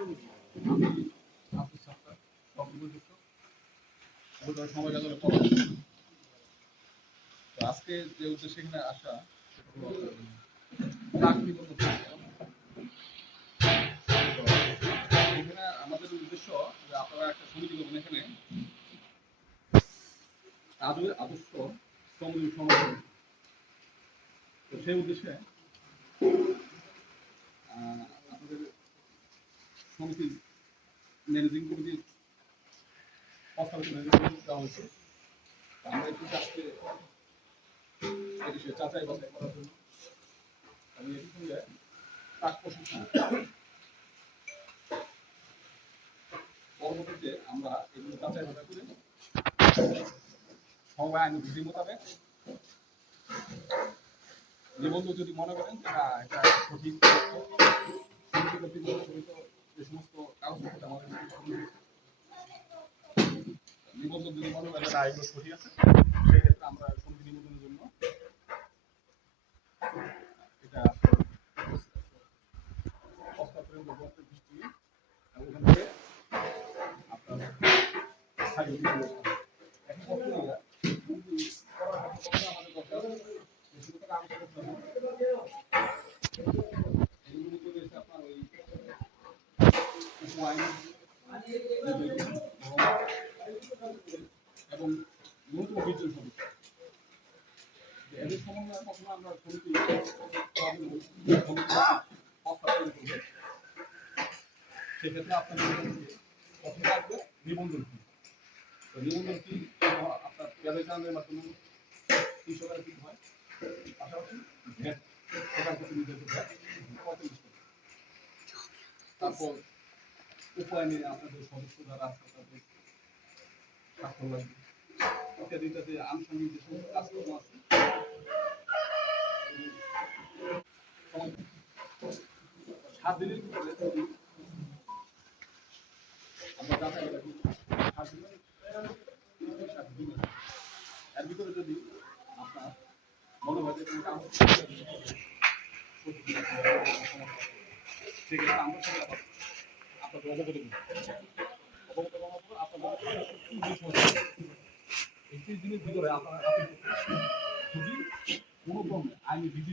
আমি আব্দুল সাত্তার সংযুক্ত সময় গেল তো আজকে যে উদ্দেশ্যে এখানে আসা সেটা হলো এখানে আমাদের উদ্দেশ্য যে আপনারা একটা সমিতি করবেন এখানে আদর্শ শ্রমজীবী সংগঠন। তো সেই উদ্দেশ্যে আপনাদের সমিতির ম্যানেজিং কমিটির প্রস্তাব দেওয়া হয়েছে। আমরা একটু আজকে এই বিষয়ে যাচাই বাছাই করার জন্য আমি এর সঙ্গে প্রাক প্রশিক্ষণ পরবর্তীতে আমরা এগুলো যাচাই বাছাই করে সমবায় আইন বিধি মোতাবেক নিবন্ধ যদি মনে করেন এটা সঠিক যে সমস্ত কাগজপত্র আমাদের নিবন্ধন যদি মনে করেন এগুলো সঠিক আছে সেই ক্ষেত্রে আমরা সমিতি নিবন্ধনের জন্য এটা প্রস্তাবের দৃষ্টি ওখান থেকে আপনার স্থায়ী এবং ন্যূনতম 20 জন সদস্য এদের সমন্বয়ে প্রথমে আমরা সমিতি সেক্ষেত্রে আপনার প্রথমে আসবে নিবন্ধন ফি। তো নিবন্ধন ফি আপনার পেঁয়াজের চালানের মাধ্যমে 300 টাকা দিতে হয়, পাশাপাশি ভ্যাট সেখান থেকে নির্ধারিত ভ্যাট 35 টাকা। তারপর উপায়নে আপনাদের সদস্য যারা আছে তাদের স্বাক্ষর লাগবে ইত্যাদি ইত্যাদি আনুষঙ্গিক যে সমস্ত কাজকর্ম আছে সাত দিনের ভিতরে যদি আমরা যাচাই করি 7 দিনের এর ভিতরে যদি আপনার মনে হয় যে কোনো কাজ সেক্ষেত্রে আমরা সেটা আপনাদের অবগত করব। অবগত করার পর আপনাদের 31 দিনের ভিতরে আপনারা যদি কোনো ক্রমে আইনি বিধি